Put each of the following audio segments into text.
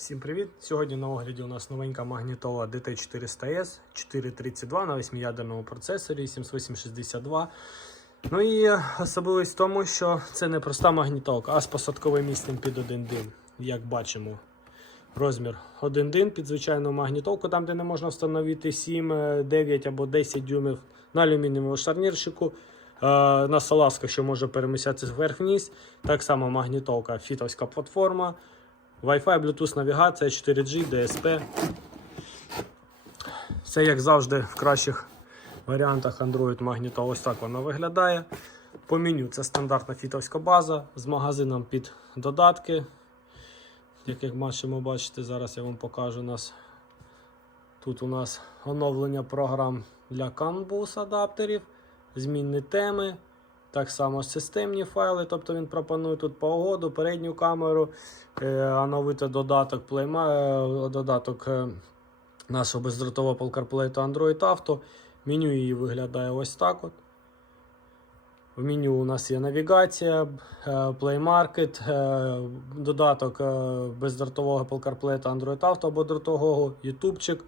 Всім привіт! Сьогодні на огляді у нас новенька магнітола DT400S 432 на 8-ядерному процесорі 7862. Ну і особливість в тому, що це не проста магнітолка, а з посадковим місцем під один дин. Як бачимо, розмір один дин під звичайну магнітолку, там де не можна встановити 7, 9 або 10 дюймів на алюмінієвому шарнірчику. Е, На салазках, що може переміщатися вверх-вниз. Так само магнітолка, фітовська платформа. Wi-Fi, Bluetooth навігація, 4G, DSP. Все як завжди в кращих варіантах Android Magneto. Ось так вона виглядає. По меню це стандартна фітовська база з магазином під додатки. Як бачимо, бачите, зараз я вам покажу нас. Тут у нас оновлення програм для CAN bus адаптерів, змінні теми. Так само системні файли, тобто він пропонує тут погоду, передню камеру, е, оновити додаток е, додаток е, нашого бездротового та Android Auto. Меню її виглядає ось так. от. В меню у нас є навігація, е, Play Market, додаток бездротового та Android Auto або дротового, ютубчик.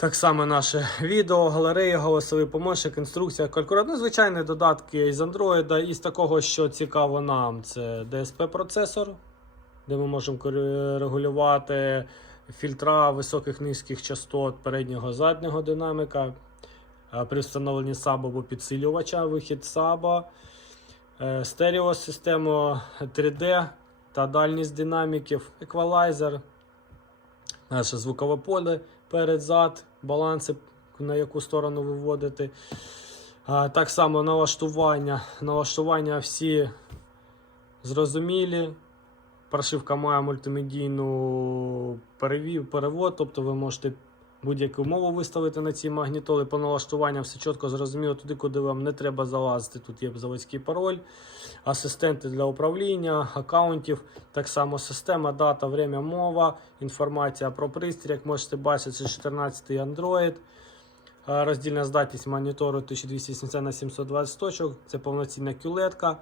Так само наше відео, галерея, голосовий помощник, інструкція, калькулятор. Ну, звичайні додатки із Android. І з такого, що цікаво нам, це DSP-процесор, де ми можемо регулювати фільтра високих низьких частот переднього заднього динаміка. При встановленні SAB або підсилювача, вихід SAB, е, стереосистему 3D та дальність динаміків, еквалайзер, наше звукове поле перед зад, баланси, на яку сторону виводити. Так само налаштування. Налаштування всі зрозумілі. Прошивка має мультимедійну перевів, перевод, тобто ви можете будь-яку мову виставити на ці магнітоли. По налаштуванням все чітко зрозуміло, туди, куди вам не треба залазити. Тут є заводський пароль, асистенти для управління, аккаунтів, так само система, дата, время, мова, інформація про пристрій. Як можете бачити, це 14-й Android. Роздільна здатність монітору 1280 на 720 точок. Це повноцінна кюлетка.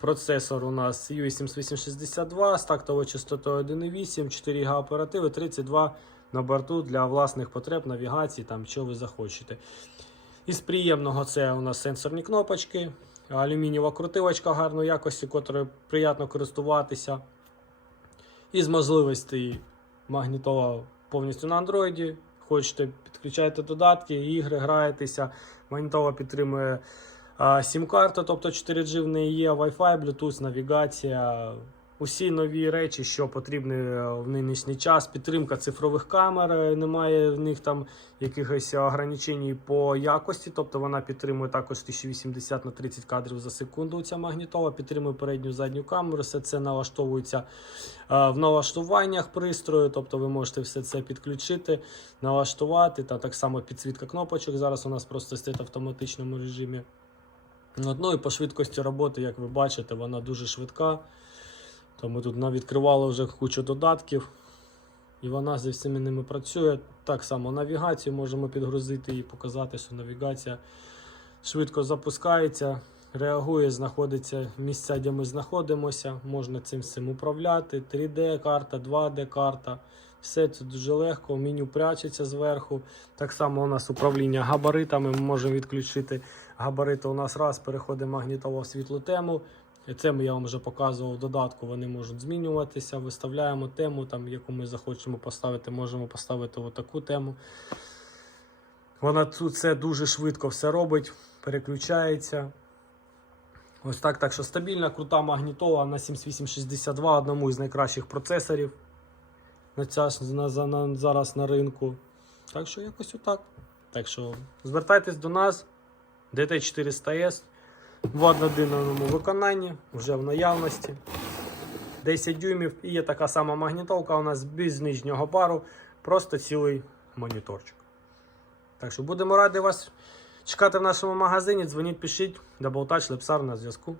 Процесор у нас U8862 з тактовою частотою 1,8, 4 ГБ оперативи, 32 на борту для власних потреб, навігації, там, що ви захочете. Із приємного це у нас сенсорні кнопочки, алюмінієва крутилочка гарної якості, котрою приємно користуватися. Із можливостей магнітола повністю на андроїді. Хочете, підключайте додатки, ігри, граєтеся. Магнітола підтримує а, сім-карту, тобто 4G в неї є, Wi-Fi, Bluetooth, навігація. Усі нові речі, що потрібні в нинішній час. Підтримка цифрових камер, е, немає в них там якихось ограничень по якості. Тобто вона підтримує також 1080 на 30 кадрів за секунду. Ця магнітола підтримує передню задню камеру. Все це налаштовується е, в налаштуваннях пристрою. Тобто ви можете все це підключити, налаштувати. Та так само підсвітка кнопочок. Зараз у нас просто стоїть в автоматичному режимі. Ну і по швидкості роботи, як ви бачите, вона дуже швидка. Тому тут відкривали вже кучу додатків. І вона зі всіми ними працює. Так само навігацію можемо підгрузити і показати, що навігація швидко запускається, реагує, знаходиться місця, де ми знаходимося. Можна цим всім управляти. 3D-карта, 2D-карта. Все це дуже легко. Меню прячеться зверху. Так само у нас управління габаритами. Ми можемо відключити габарити. У нас раз переходить магнітово світлу тему. Це я вам вже показував в додатку. Вони можуть змінюватися. Виставляємо тему, там, яку ми захочемо поставити. Можемо поставити отаку тему. Вона тут це дуже швидко все робить, переключається. Ось так. Так що стабільна, крута магнітола на 7862, одному із найкращих процесорів на ця, на, на, зараз на ринку. Так що якось отак. Так що звертайтесь до нас, DT400S в однодинному виконанні, вже в наявності. 10 дюймів і є така сама магнітолка у нас без нижнього бару, просто цілий моніторчик. Так що будемо раді вас чекати в нашому магазині. Дзвоніть, пишіть, Double Touch, Лепсар на зв'язку.